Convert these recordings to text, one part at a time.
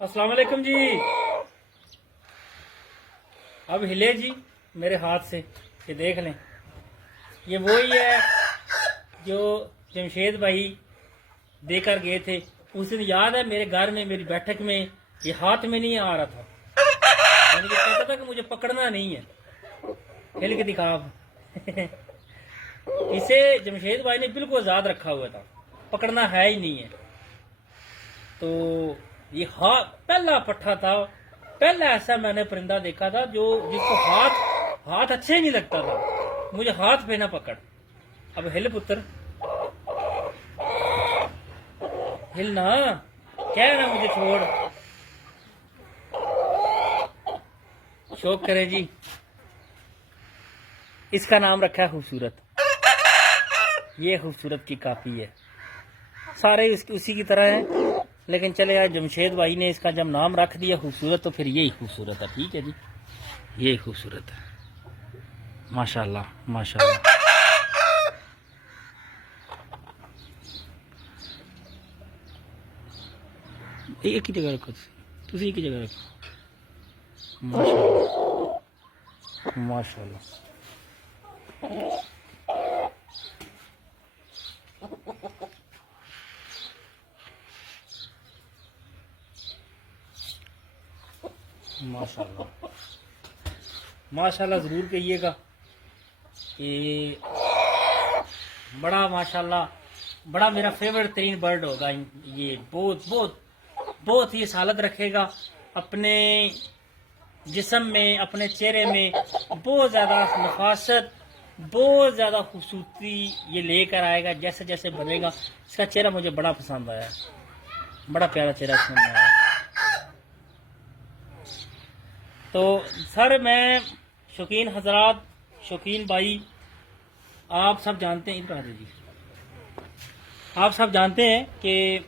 अस्सलाम वालेकुम जी। अब हिले जी मेरे हाथ से, ये देख लें। ये वही है जो जमशेद भाई देकर गए थे। उस दिन याद है मेरे घर में मेरी बैठक में ये हाथ में नहीं आ रहा था। मैंने ये कहता था कि मुझे पकड़ना नहीं है, हिल के दिखा आप। इसे जमशेद भाई ने बिल्कुल आजाद रखा हुआ था, पकड़ना है ही नहीं है। तो ये हाथ पहला पट्ठा था, पहला ऐसा मैंने परिंदा देखा था जो जिसको हाथ अच्छे नहीं लगता था। मुझे हाथ पे ना पकड़। अब हिल पुत्र, हिल ना, क्या ना मुझे छोड़। शौक करे जी। इसका नाम रखा है खूबसूरत। ये खूबसूरत की काफी है, सारे उसी की तरह हैं। लेकिन चले यार, जमशेद भाई ने इसका जब नाम रख दिया खूबसूरत तो फिर यही खूबसूरत है। ठीक है जी, यही खूबसूरत है। माशाल्लाह माशाल्लाह। एक ही जगह रखो, तुसी एक ही जगह रखो। माशाल्लाह माशाल्लाह। माशाल्लाह माशाल्लाह जरूर कहिएगा कि बड़ा माशाल्लाह, बड़ा मेरा फेवरेट तरीन बर्ड होगा। ये बहुत बहुत बहुत ही सालत रखेगा अपने जिस्म में, अपने चेहरे में बहुत ज़्यादा नफासत, बहुत ज़्यादा खूबसूरती ये लेकर आएगा जैसे जैसे बनेगा। इसका चेहरा मुझे बड़ा पसंद आया, बड़ा प्यारा चेहरा इसमें आया। तो सर, मैं शौकीन हजरात, शौकीन भाई, आप सब जानते हैं, इधर आ जी, आप सब जानते हैं कि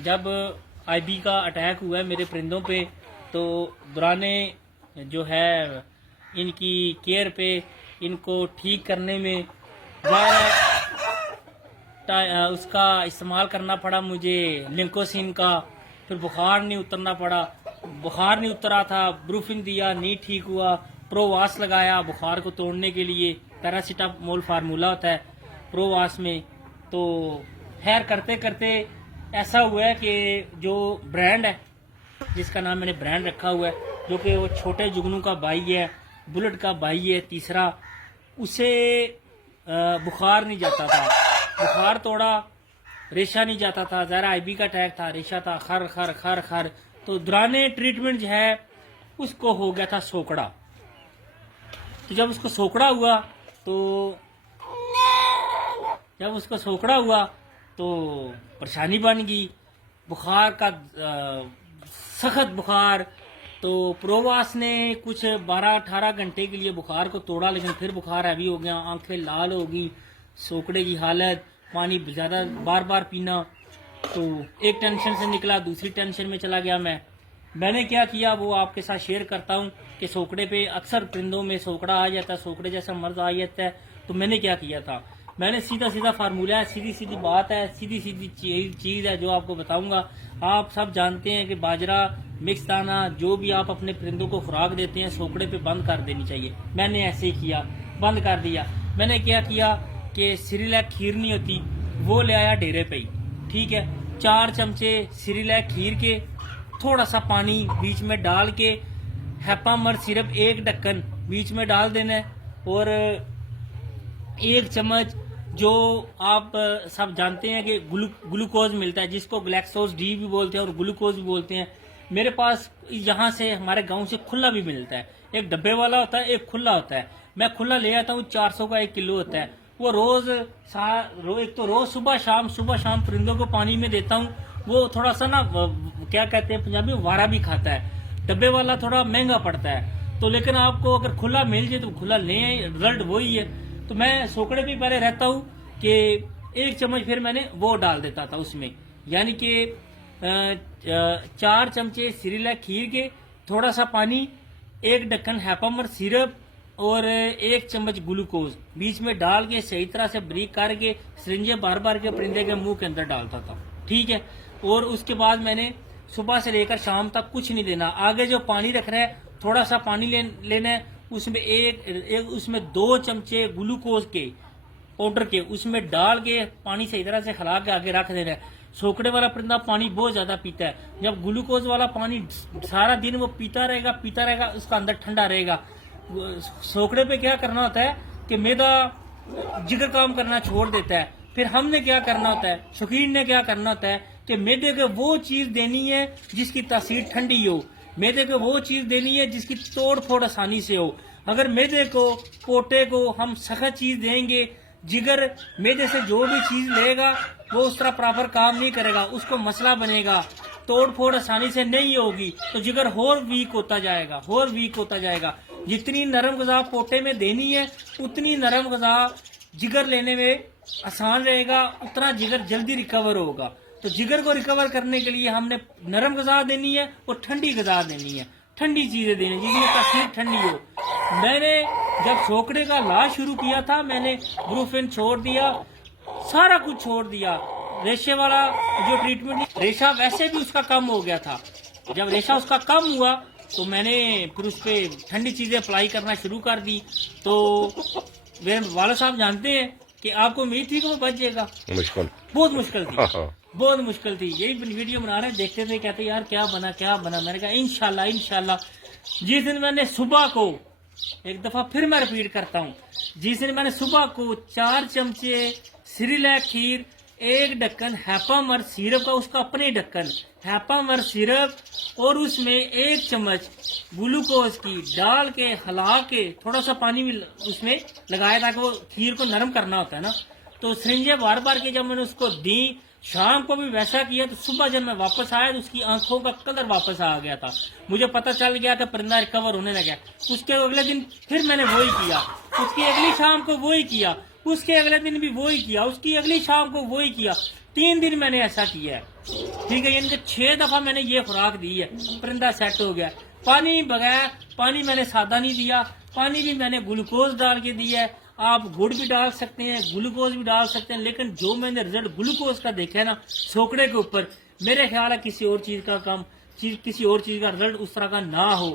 जब आईबी का अटैक हुआ है मेरे परिंदों पे, तो दुराने जो है इनकी केयर पे, इनको ठीक करने में उसका इस्तेमाल करना पड़ा मुझे, लिंकोसिन का। फिर बुखार नहीं उतरना पड़ा, बुखार नहीं उतरा था, ब्रूफिन दिया, नहीं ठीक हुआ, प्रोवास लगाया बुखार को तोड़ने के लिए। पैरासीटामोल फार्मूला होता है प्रोवास में। तो खैर करते करते ऐसा हुआ है कि जो ब्रांड है, जिसका नाम मैंने ब्रांड रखा हुआ है, जो कि वो छोटे जुगनू का भाई है, बुलेट का भाई है तीसरा, उसे बुखार नहीं जाता था। बुखार तोड़ा, रेशा नहीं जाता था। ज़रा आईबी का अटैक था, रेशा था, खर खर खर खर। तो दुराने ट्रीटमेंट जो है उसको हो गया था सोकड़ा। तो जब उसको सोकड़ा हुआ तो परेशानी बन गई, बुखार का सख्त बुखार। तो प्रोवास ने कुछ 12-18 घंटे के लिए बुखार को तोड़ा, लेकिन फिर बुखार हैवी हो गया, आंखें लाल हो गई, सोकड़े की हालत, पानी ज़्यादा बार बार पीना। तो एक टेंशन से निकला, दूसरी टेंशन में चला गया। मैंने क्या किया वो आपके साथ शेयर करता हूँ कि सोकड़े पे अक्सर परिंदों में सोकड़ा आ जाता है, सोकड़े जैसा मर्ज आ जाता है। तो मैंने क्या किया था, मैंने सीधा सीधा फार्मूला है, सीधी सीधी बात है, सीधी सीधी चीज़ है जो आपको बताऊंगा। आप सब जानते हैं कि बाजरा, मिक्स दाना, जो भी आप अपने परिंदों को खुराक देते हैं, सोकड़े पे बंद कर देनी चाहिए। मैंने ऐसे ही किया, बंद कर दिया। मैंने क्या किया कि सिरिलैक खीर नहीं होती, वो ले आया डेरे पे ही। ठीक है, 4 चमचे सिरिलैक खीर के, थोड़ा सा पानी बीच में डाल के, हैपामर सिरप 1 ढक्कन बीच में डाल देना है, और 1 चम्मच जो आप सब जानते हैं कि ग्लूकोज मिलता है, जिसको ग्लैक्सोज डी भी बोलते हैं और ग्लूकोज भी बोलते हैं। मेरे पास यहाँ से, हमारे गांव से खुला भी मिलता है। एक डब्बे वाला होता है, एक खुला होता है। मैं खुला ले आता हूँ, 400 का 1 किलो होता है। वो एक तो रोज सुबह शाम परिंदों को पानी में देता हूँ। वो थोड़ा सा ना, क्या कहते हैं पंजाबी में, वारा भी खाता है। डब्बे वाला थोड़ा महंगा पड़ता है, तो लेकिन आपको अगर खुला मिल जाए तो खुला लें, रिजल्ट वही है। तो मैं सोकड़े भी पहले रहता हूँ कि 1 चम्मच फिर मैंने वो डाल देता था उसमें, यानी कि 4 चमचे सिरिलैक खीर के, थोड़ा सा पानी, 1 ढक्कन हैपामर सिरप और 1 चम्मच ग्लूकोज बीच में डाल के सही तरह से ब्रीक करके सिरिंजे बार बार के परिंदे के मुंह के अंदर डालता था। ठीक है, और उसके बाद मैंने सुबह से लेकर शाम तक कुछ नहीं देना। आगे जो पानी रखना है, थोड़ा सा पानी लेना है, उसमें उसमें 2 चमचे ग्लूकोज के पाउडर के उसमें डाल के पानी से इधर से खिला के आगे रख देना है। सोकड़े वाला परिंदा पानी बहुत ज्यादा पीता है। जब ग्लूकोज वाला पानी सारा दिन वो पीता रहेगा, उसका अंदर ठंडा रहेगा। सोकड़े पे क्या करना होता है कि मैदा जिगर काम करना छोड़ देता है। फिर हमने क्या करना होता है, शौकीन ने क्या करना होता है कि मैदे को वो चीज देनी है जिसकी तासीर ठंडी हो, मैदे को वो चीज देनी है जिसकी तोड़ फोड़ आसानी से हो। अगर मैदे को, पोटे को हम सख्त चीज देंगे, जिगर मैदे से जो भी चीज लेगा वो उस तरह प्रॉपर काम नहीं करेगा, उसको मसला बनेगा, तोड़ फोड़ आसानी से नहीं होगी, तो जिगर और वीक होता जाएगा। जितनी नरम गजा पोटे में देनी है उतनी नरम गजा जिगर लेने में आसान रहेगा, उतना जिगर जल्दी रिकवर होगा। तो जिगर को रिकवर करने के लिए हमने नरम गजा देनी है और ठंडी गजा देनी है, ठंडी चीजें देनी जिसमें तासीर ठंडी हो। मैंने जब सोकड़े का इलाज शुरू किया था, मैंने ब्रूफेन छोड़ दिया, सारा कुछ छोड़ दिया। रेशे वाला जो ट्रीटमेंट, रेशा वैसे भी उसका कम हो गया था। जब रेशा उसका कम हुआ तो मैंने फिर उस पर ठंडी चीजें अप्लाई करना शुरू कर दी। तो मेरे वाला साहब जानते हैं कि आपको उम्मीद थी कि वो बच जाएगा, बहुत मुश्किल थी, बहुत मुश्किल थी। यही वीडियो बना रहे, देखते थे, कहते यार क्या बना। मैंने कहा इंशाल्लाह। जिस दिन मैंने सुबह को, एक दफा फिर मैं रिपीट करता हूँ, जिस दिन मैंने सुबह को 4 चमचे सिरिलैक खीर, 1 ढक्कन हैपामर सिरप का, उसका अपने ढक्कन हैपामर सिरप, और उसमें 1 चम्मच ग्लूकोज की डाल के हिला के थोड़ा सा पानी भी उसमें लगाया ताकि वो खीर को नरम करना होता है ना। तो सिरिंजें बार के जब मैंने उसको दी, शाम को भी वैसा किया, तो सुबह जब मैं वापस आया तो उसकी आंखों का कलर वापस आ गया था। मुझे पता चल गया कि परिंदा रिकवर होने लगा। उसके अगले दिन फिर मैंने वही किया, उसकी अगली शाम को वही किया, उसके अगले दिन भी वही किया, उसकी अगली शाम को वही किया। 3 दिन मैंने ऐसा किया है, ठीक है। यानी कि 6 दफा मैंने ये खुराक दी है, परिंदा सेट हो गया। पानी बगैर, पानी मैंने सादा नहीं दिया, पानी भी मैंने ग्लूकोज डाल के दिया है। आप गुड़ भी डाल सकते हैं, ग्लूकोज भी डाल सकते हैं, लेकिन जो मैंने रिजल्ट ग्लूकोज का देखा है ना सोकड़े के ऊपर, मेरे ख्याल है किसी और चीज का रिजल्ट उस तरह का ना हो।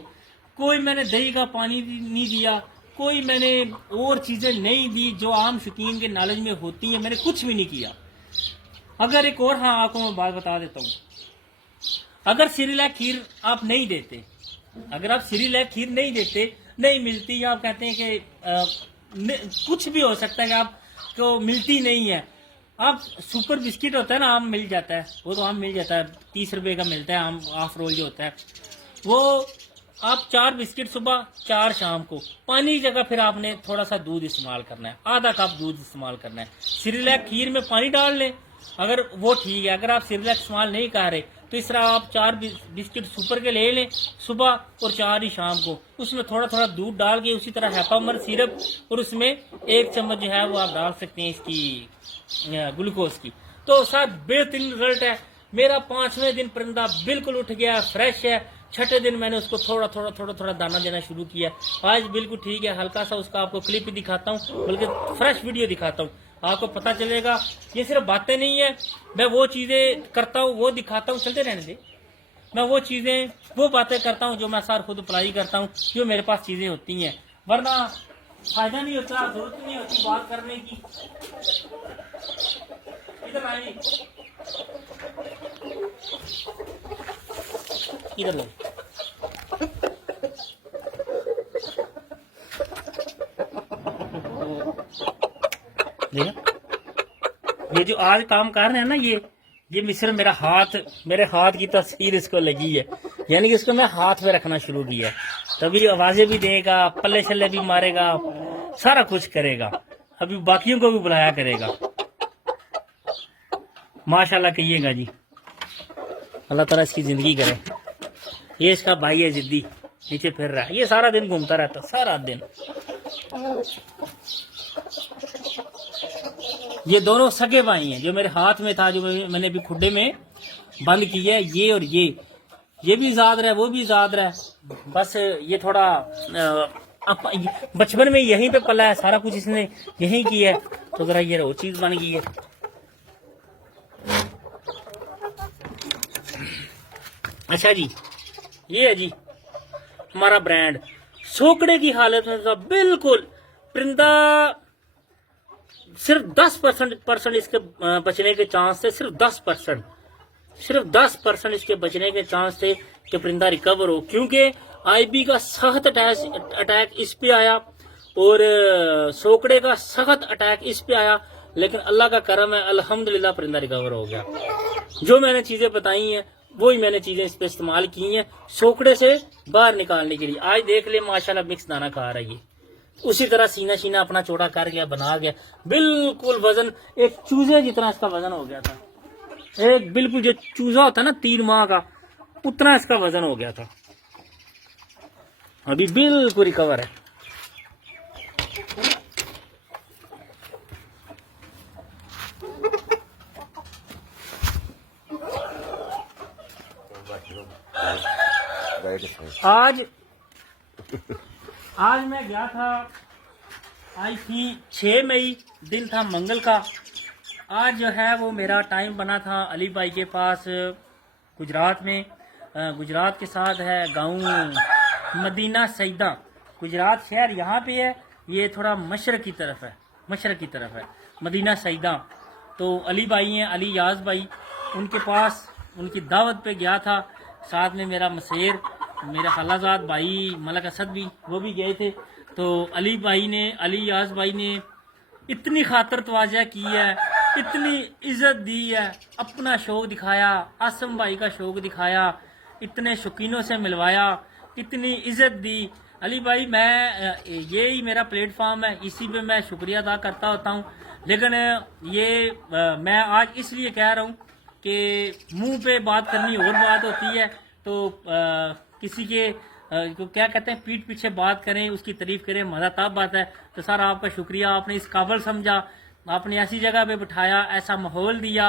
कोई मैंने दही का पानी नहीं दिया, कोई मैंने और चीजें नहीं दी जो आम शौकीन के नॉलेज में होती है, मैंने कुछ भी नहीं किया। अगर एक और, हाँ, आपको मैं बात बता देता हूँ, अगर सिरिलैक खीर आप नहीं देते, अगर आप सिरिलैक खीर नहीं देते, नहीं मिलती, या आप कहते हैं कि कुछ भी हो सकता है कि आपको मिलती नहीं है, आप सुपर बिस्किट होता है ना, आम मिल जाता है, वो तो आम मिल जाता है, 30 रुपए का मिलता है आम, हाफ रोल जो होता है वो, आप 4 बिस्किट सुबह, 4 शाम को, पानी की जगह फिर आपने थोड़ा सा दूध इस्तेमाल करना है, आधा कप दूध इस्तेमाल करना है। सिरिलैक खीर में पानी डाल लें, अगर वो ठीक है। अगर आप सिरिलैक इस्तेमाल नहीं कर रहे तो इस तरह आप 4 बिस्किट सुपर के ले लें सुबह और 4 ही शाम को, उसमें थोड़ा दूध डाल के, उसी तरह हैपामर सिरप, और उसमें 1 चम्मच जो है वो आप डाल सकते हैं इसकी ग्लूकोज की। तो सर बेहतरीन रिजल्ट है। मेरा 5वें दिन परिंदा बिल्कुल उठ गया, फ्रेश है। 6ठे दिन मैंने उसको थोड़ा दाना देना शुरू किया, आज बिल्कुल ठीक है। हल्का सा उसका आपको क्लिप भी दिखाता हूँ, बल्कि फ्रेश वीडियो दिखाता हूँ, आपको पता चलेगा। ये सिर्फ बातें नहीं है, मैं वो चीजें करता हूँ, वो दिखाता हूँ, चलते रहने दे। मैं वो चीजें, वो बातें करता हूँ जो मैं सर खुद अप्लाई करता हूँ, जो मेरे पास चीजें होती हैं, वरना फायदा नहीं होता, जरूरत नहीं होती बात करने की। इधर आइए, इधर लो। ये जो आज काम कर रहे हैं ना, ये मिस्र मेरे हाथ की तस्वीर इसको लगी है, यानी कि इसको मैं हाथ में रखना शुरू किया, तभी आवाजें भी देगा, पल्ले शल्ले भी मारेगा, सारा कुछ करेगा, अभी बाकियों को भी बुलाया करेगा। माशाल्लाह कहिएगा जी, अल्लाह ताला इसकी जिंदगी करे। ये इसका भाई है जिद्दी, नीचे फिर रहा है, ये सारा दिन घूमता रहता, सारा दिन। ये दोनों सगे भाई हैं, जो मेरे हाथ में था, जो मैंने अभी खुड्डे में बंद किया है, ये और ये भी आजाद रहा, वो भी आजाद रहा। बस ये थोड़ा बचपन में यहीं पे पला है, सारा कुछ इसने यहीं किया है, तो जरा ये वो चीज बन गई है। अच्छा जी, ये है जी हमारा ब्रांड। सोकड़े की हालत में था बिल्कुल, परिंदा सिर्फ 10% इसके बचने के चांस थे, सिर्फ 10% इसके बचने के चांस थे कि परिंदा रिकवर हो, क्योंकि आईबी का सख्त अटैक इस पे आया और सोकड़े का सख्त अटैक इस पे आया, लेकिन अल्लाह का करम है, अल्हम्दुलिल्लाह परिंदा रिकवर हो गया। जो मैंने चीजें बताई हैं वही मैंने चीजें इस पे इस्तेमाल की हैं सोकड़े से बाहर निकालने के लिए। आज देख ले माशाल्लाह मिक्स दाना खा रहा है ये, उसी तरह सीना शीना अपना चौड़ा कर गया, बना गया, बिल्कुल वजन एक चूजे जितना इसका वजन हो गया था। एक बिल्कुल जो चूजा होता है ना 3 माह का, उतना इसका वजन हो गया था। अभी बिल्कुल रिकवर है। आज मैं गया था, आज थी 6 मई, दिन था मंगल का। आज जो है वो मेरा टाइम बना था अली भाई के पास गुजरात में। गुजरात के साथ है गांव मदीना सईदा। गुजरात शहर यहाँ पे है, ये थोड़ा मशरक की तरफ है, मदीना सईदा। तो अली भाई हैं, अली याज भाई, उनके पास उनकी दावत पे गया था। साथ में मेरा मसेर, मेरा खलाजाद भाई मलक असद भी, वो भी गए थे। तो अली याज भाई ने इतनी खातर तवाजा की है, इतनी इज्जत दी है, अपना शौक दिखाया, आसम भाई का शौक दिखाया, इतने शौकीनों से मिलवाया, इतनी इज्जत दी। अली भाई मैं यही मेरा प्लेटफॉर्म है, इसी पे मैं शुक्रिया अदा करता होता हूँ। लेकिन ये मैं आज इसलिए कह रहा हूँ कि मुंह पे बात करनी और बात होती है, तो किसी के क्या कहते हैं पीठ पीछे बात करें, उसकी तारीफ करें, मजा तब बात है। तो सर आपका शुक्रिया, आपने इस काबिल समझा, आपने ऐसी जगह पे बिठाया, ऐसा माहौल दिया,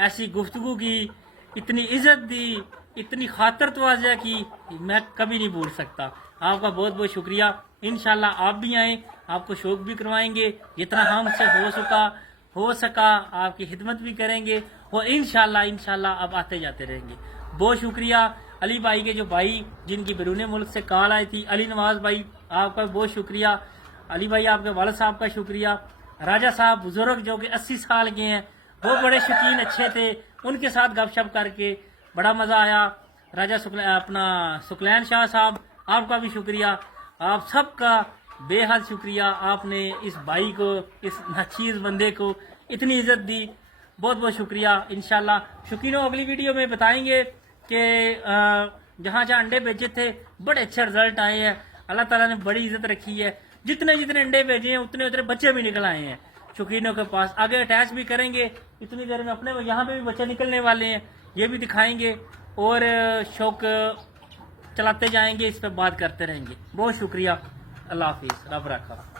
ऐसी गुफ्तगू की, इतनी इज्जत दी, इतनी खातर तवाज़ा की, मैं कभी नहीं भूल सकता। आपका बहुत बहुत शुक्रिया। इंशाल्लाह आप भी आए, आपको शौक भी करवाएंगे, जितना हमसे हो सका आपकी खिदमत भी करेंगे, और इंशाल्लाह आप आते जाते रहेंगे। बहुत शुक्रिया। अली भाई के जो भाई जिनकी बैरून मुल्क से कॉल आई थी, अली नवाज भाई, आपका बहुत शुक्रिया। अली भाई आपके वालिद साहब का शुक्रिया। राजा साहब बुजुर्ग जो कि 80 साल के हैं, वो बड़े शौकीन अच्छे थे, उनके साथ गपशप करके बड़ा मजा आया। राजा अपना सुकलैन शाह साहब, आपका भी शुक्रिया। आप सबका बेहद शुक्रिया, आपने इस भाई को, इस नाचीज बंदे को इतनी इज्जत दी, बहुत बहुत शुक्रिया। इंशाल्लाह शौकीनों अगली वीडियो में बताएंगे कि जहाँ जहाँ अंडे बेचे थे बड़े अच्छे रिजल्ट आए हैं, अल्लाह ताला ने बड़ी इज्जत रखी है। जितने अंडे भेजे हैं उतने बच्चे भी निकल आए हैं शौकीनों के पास। आगे अटैच भी करेंगे, इतनी देर में अपने यहाँ पे भी बच्चे निकलने वाले हैं, ये भी दिखाएंगे और शौक चलाते जाएंगे, इस पर बात करते रहेंगे। बहुत शुक्रिया। अल्लाह हाफिज, रब रखा।